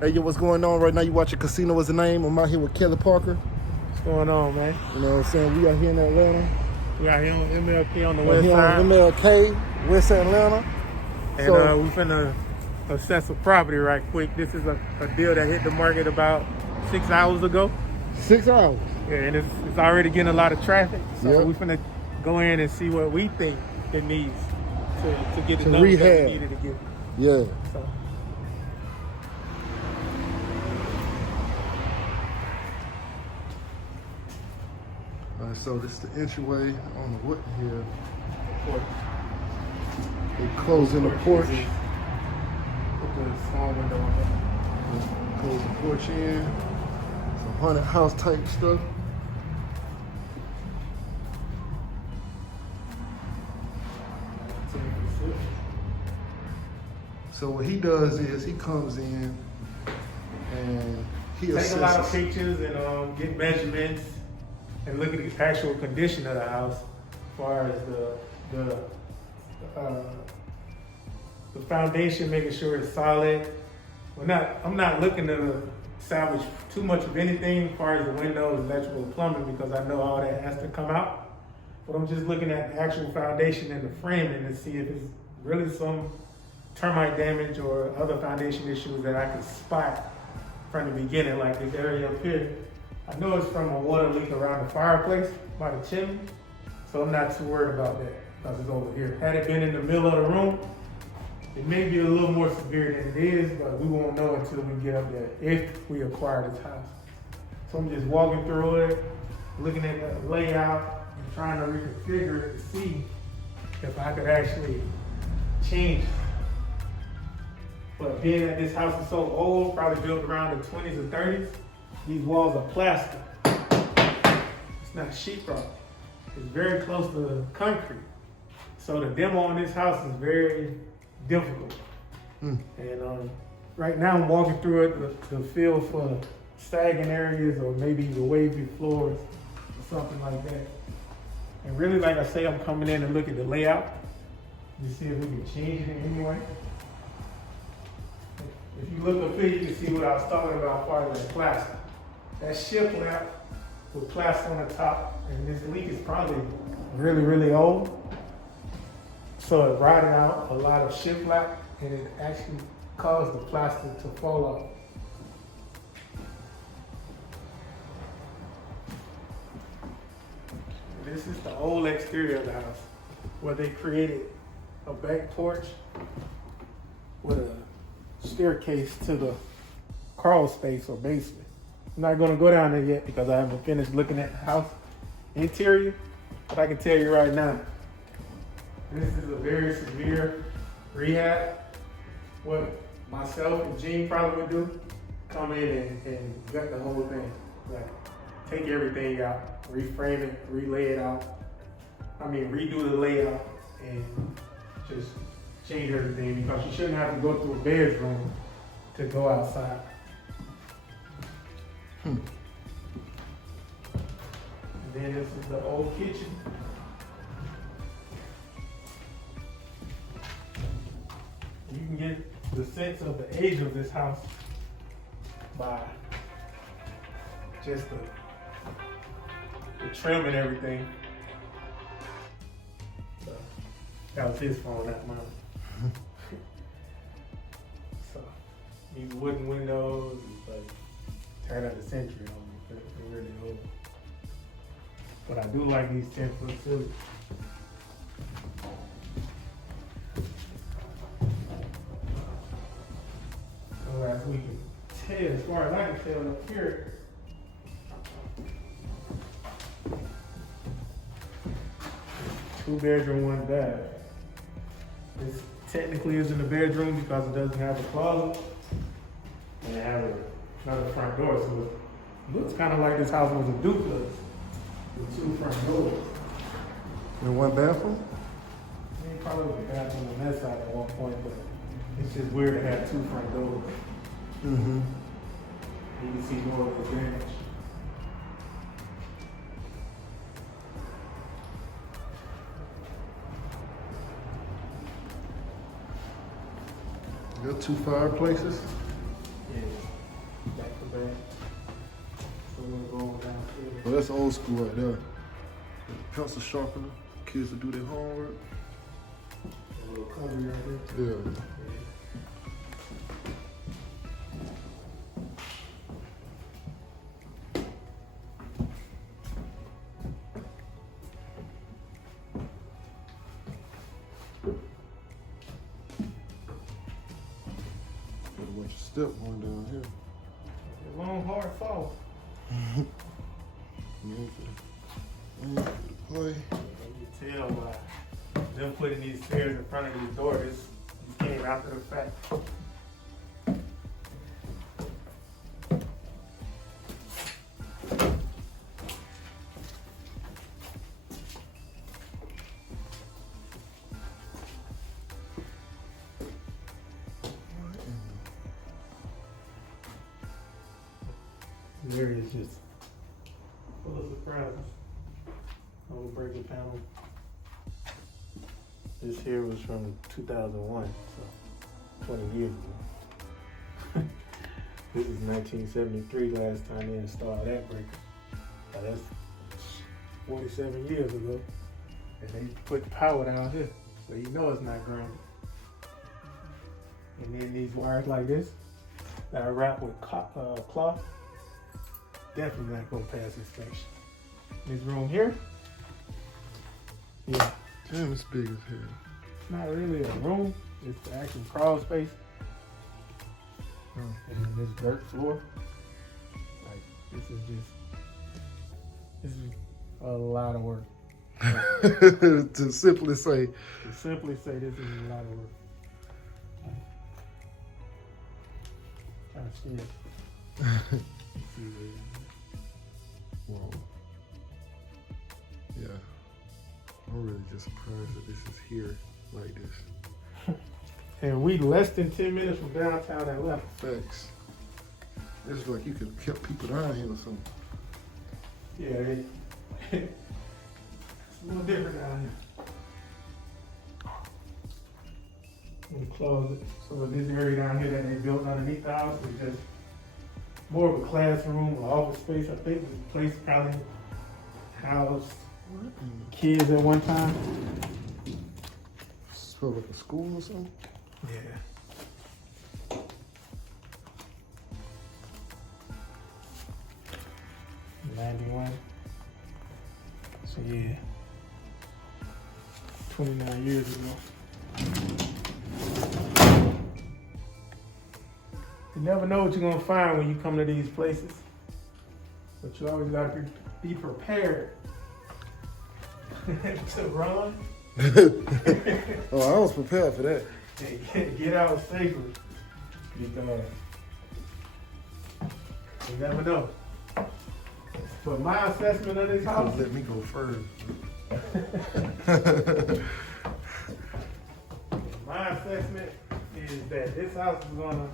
Hey, yo, what's going on right now? You watching Casino is the Name. I'm out here with Kelly Parker. What's going on, man? You know what I'm saying? We out here in Atlanta. We out here on MLK on the We're west here side. on MLK, West Atlanta. And we finna assess a property right quick. This is a deal that hit the market about 6 hours ago. 6 hours. Yeah, and it's already getting a lot of traffic. So Yep. we finna go in and see what we think it needs to get the To numbers that rehab. we needed to get. Yeah. So All right, so this is the entryway on the wood here. They closing the porch. Put the small window on there. Close the porch in. Some haunted house type stuff. So what he does is he comes in and he Take a lot of assesses. pictures and get measurements and look at the actual condition of the house, as far as the foundation, making sure it's solid. I'm not looking to salvage too much of anything as far as the windows, electrical, plumbing, because I know all that has to come out. But I'm just looking at the actual foundation and the framing to see if it's really some termite damage or other foundation issues that I can spot from the beginning, like this area up here. I know it's from a water leak around the fireplace by the chimney, so I'm not too worried about that because it's over here. Had it been in the middle of the room, it may be a little more severe than it is, but we won't know until we get up there if we acquire this house. So I'm just walking through it, looking at the layout, and trying to reconfigure it to see if I could actually change it. But being that this house is so old, probably built around the 20s or 30s, these walls are plastic. It's not sheetrock. It's very close to concrete. So the demo on this house is very difficult. And right now I'm walking through it to feel for sagging areas or maybe the wavy floors or something like that. And really, like I say, I'm coming in and look at the layout to see if we can change it in any way. If you look up here, you can see what I was talking about as far as that plastic. That shift lamp with plastic on the top, and this leak is probably really, really old. So it rotted out a lot of shiplap, and it actually caused the plastic to fall off. This is the old exterior of the house, where they created a back porch with a staircase to the crawl space or basement. I'm not gonna go down there yet because I haven't finished looking at the house interior, but I can tell you right now, this is a very severe rehab. What myself and Gene probably would do, come in and gut the whole thing. Like, take everything out, reframe it, relay it out. Redo the layout and just change everything, because you shouldn't have to go through a bedroom to go outside. And then this is the old kitchen. You can get the sense of the age of this house by just the trim and everything. So that was his phone, not mine. So these wooden windows, like, turn out the century on me. They're really old. But I do like these 10-foot ceilings. So as we can tell, as far as I can tell up here, two bedroom, one bath. This technically isn't a bedroom because it doesn't have a closet, and it has another front door, so it looks kind of like this house was a duplex with two front doors. And one bathroom? I mean, probably was a bathroom on that side at one point, but it's just weird to have two front doors. Mm-hmm. You can see more of the drainage. Got two fireplaces. Yeah. that's old school right there. Pencil sharpener, kids to do their homework. A little cover right there. Yeah. Got a bunch of step going down here. A long, hard fall. Play. You tell by them putting these stairs in front of these doors, this came after the fact. This area is just full of surprises. Overbreaker panel. This here was from 2001, so 20 years ago. This is 1973, last time they installed that breaker. Now that's 47 years ago. And they put the power down here, so you know it's not grounded. And then these wires like this that are wrapped with cloth, definitely not gonna pass inspection. This room here, yeah. Damn, it's big as hell. It's not really a room, it's the actual crawl space. And then this dirt floor. Like, this is a lot of work. To simply say. To simply say this is a lot of work. Kind of scared. Whoa. Yeah. I'm really just surprised that this is here like this. And we less than 10 minutes from downtown Atlanta. Facts. It's like you could have kept people down here or something. Yeah, it's a little different down here. In the closet. So this area down here that they built underneath the house is just more of a classroom or office space. I think this place probably housed kids at one time. Smell like a school or something? Yeah. 91. So yeah, 29 years ago. You never know what you're gonna find when you come to these places, but you always gotta be prepared to run. Oh, I was prepared for that. And get out safely, because you never know. But my assessment of this house, Let me go first. my assessment is that this house is gonna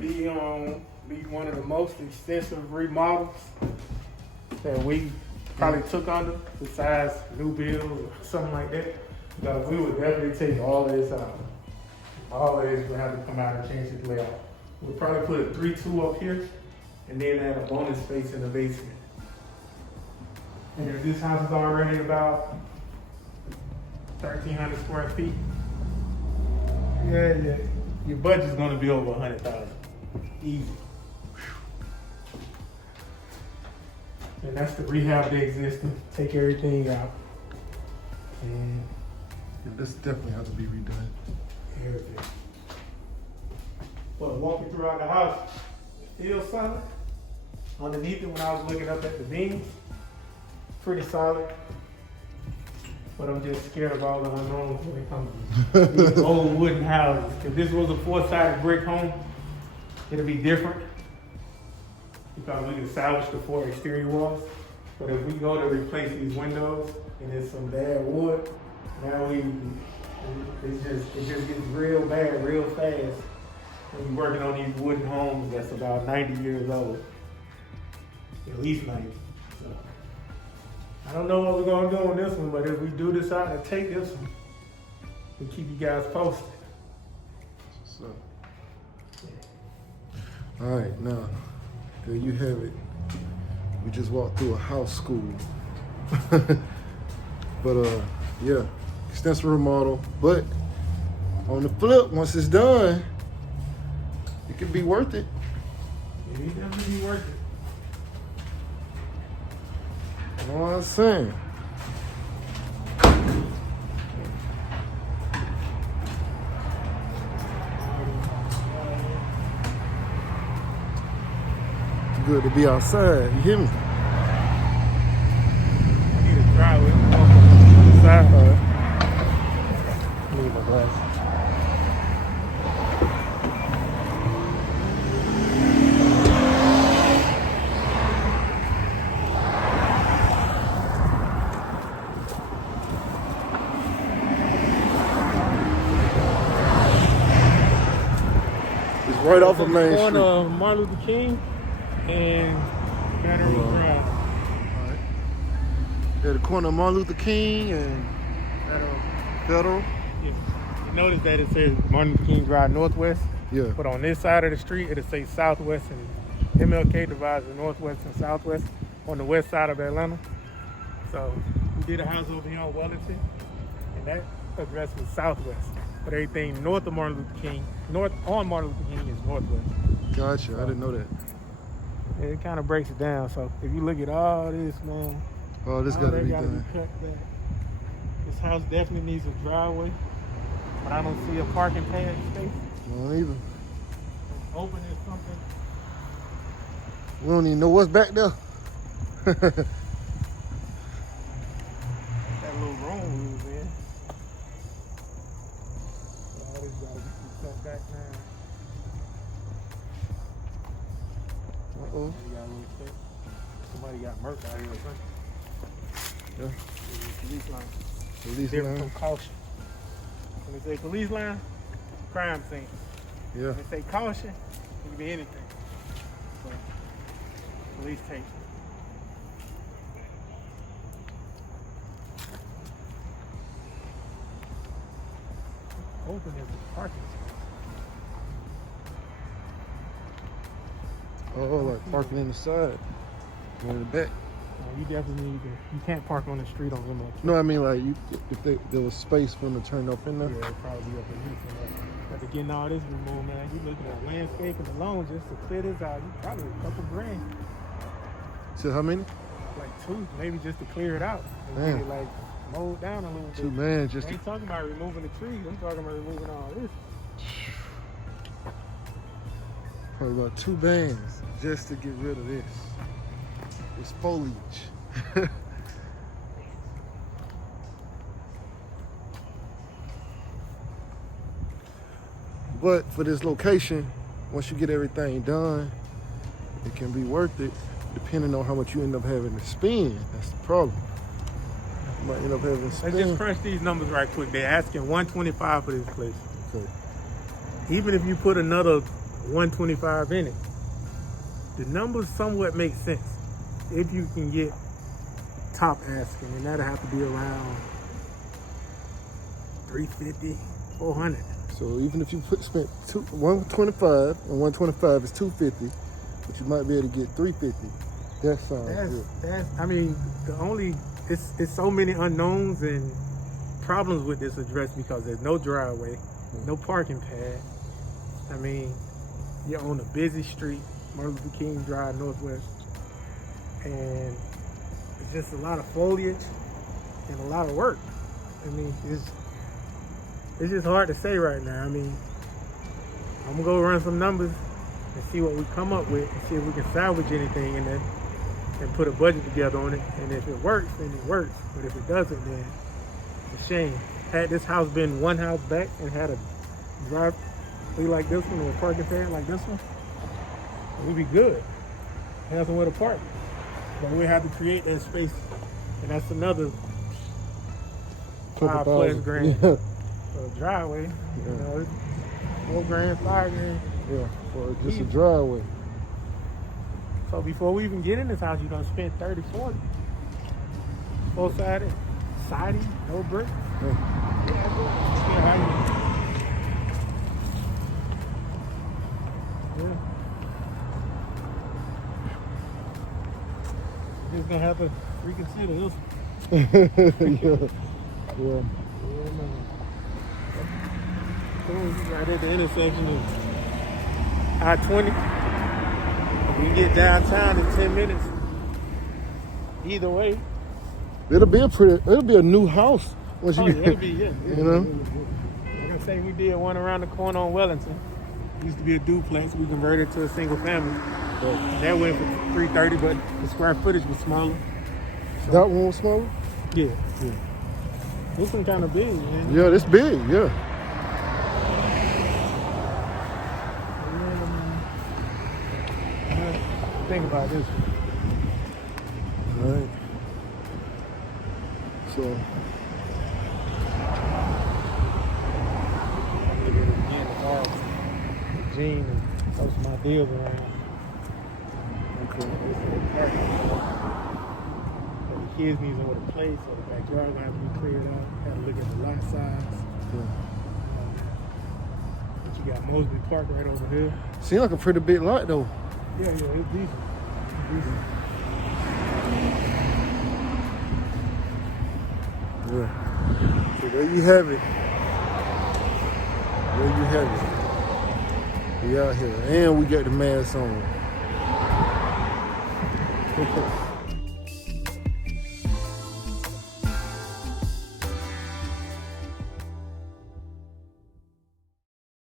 be one of the most extensive remodels that we probably took under, besides new builds or something like that. Because we would definitely take all of this out. All of this would have to come out and change its layout. We'll probably put a 3-2 up here, and then add a bonus space in the basement. And if this house is already about 1,300 square feet, yeah, your budget's gonna be over 100,000, easy. And that's the rehab the existing, take everything out. And This definitely has to be redone. everything. But walking throughout the house, still solid. Underneath it, when I was looking up at the beams, pretty solid. But I'm just scared of all the unknowns when it comes to these old wooden houses. If this was a 4-sided brick home, it'd be different, because we can salvage the 4 exterior walls. But if we go to replace these windows and it's some bad wood, now it just gets real bad real fast when you're working on these wooden homes that's about 90 years old. At least 90. So, I don't know what we're gonna do on this one, but if we do decide to take this one, we'll keep you guys posted. So, all right, now there you have it. We just walked through a house school. But yeah, extensive remodel. But on the flip, once it's done, it can be worth it. Yeah, it definitely be worth it. You know what I'm saying? It's good to be outside, you hear me? I need a driveway. I'm walking on the side. All right. Need my glasses. It's right off of Main On Street. Martin Luther King and Battery Drive. All right. At the corner of Martin Luther King and Federal. Yeah. You notice that it says Martin Luther King Drive Northwest, Yeah. but on this side of the street it'll say Southwest, and MLK divides the Northwest and Southwest on the west side of Atlanta. So we did a house over here on Wellington, and that address was Southwest. But everything north of Martin Luther King, north on Martin Luther King is Northwest. Gotcha. I didn't know that. And it kind of breaks it down. So if you look at all this, man, Oh, this all got to that be gotta done. be cut back. This house definitely needs a driveway, but I don't see a parking pad space. Don't either. Open is something. We don't even know what's back there. That little room we was in. All this gotta be cut back now. Uh-oh. We got a little cut. Somebody got murked out here or something. Yeah. Police line. Police Different line. from caution. When they say police line, crime scene. Yeah. When they say caution, it can be anything. So, police take. Open as a parking space. Oh, like parking in the side. Or in the back. You definitely need to. You can't park on the street on MLK. No, I mean like if there was space for them to turn up in there. Yeah, it'd probably be up in here. But to getting all this removed, man, you looking at landscaping alone just to clear this out, you probably a couple grand. So how many? Like two, maybe just to clear it out and Man. get it like mowed down a little bit. 2 man I just to, ain't talking about removing the trees. I'm talking about removing all this. probably about 2 bands just to get rid of this. It's foliage. But for this location, once you get everything done, it can be worth it, depending on how much you end up having to spend. That's the problem. You might end up having to Let's spend. just crunch these numbers right quick. They're asking $125 for this place. Okay. Even if you put another $125 in it, the numbers somewhat make sense. If you can get top asking, and that'll have to be around $350, $400. So even if you spent 125 and 125 is 250, but you might be able to get 350. That sounds good. I mean, it's so many unknowns and problems with this address because there's no driveway, no parking pad. I mean, you're on a busy street, Martin Luther King Drive Northwest, and it's just a lot of foliage and a lot of work. I mean, it's just hard to say right now. I mean, I'm gonna go run some numbers and see what we come up with and see if we can salvage anything in there and put a budget together on it. And if it works, then it works. But if it doesn't, then it's a shame. Had this house been one house back and had a driveway like this one or a parking pad like this one, we'd be good. Have somewhere to park. But we have to create that space, and that's another $5+ grand. Yeah. For a driveway, you know, $4 grand, $5 grand. Yeah, for just a driveway. So before we even get in this house, you done spent 30, 40. Both sided, siding, no brick. Just gonna have to reconsider this. Yeah. Yeah. Yeah, man. Right at the intersection of I-20. We can get downtown in 10 minutes. Either way. It'll be a new house once you Oh, yeah, get, it'll be, yeah. you know? Like I say, we did one around the corner on Wellington. It used to be a duplex. We converted it to a single family. But that went for $330, but the square footage was smaller. So, That one was smaller? yeah. This one kind of big, man. Yeah, it's big, yeah. Think about this. All right. So, Again, tomorrow, Gene and post my deals around. okay. The kids need somewhere to play, so the backyard gonna have to be cleared out. Had to look at the lot size. Yeah. But you got Mosley Park right over here. Seems like a pretty big lot, though. Yeah, it's decent. It's decent. Yeah. So there you have it. There you have it. We out here. And we got the mask on.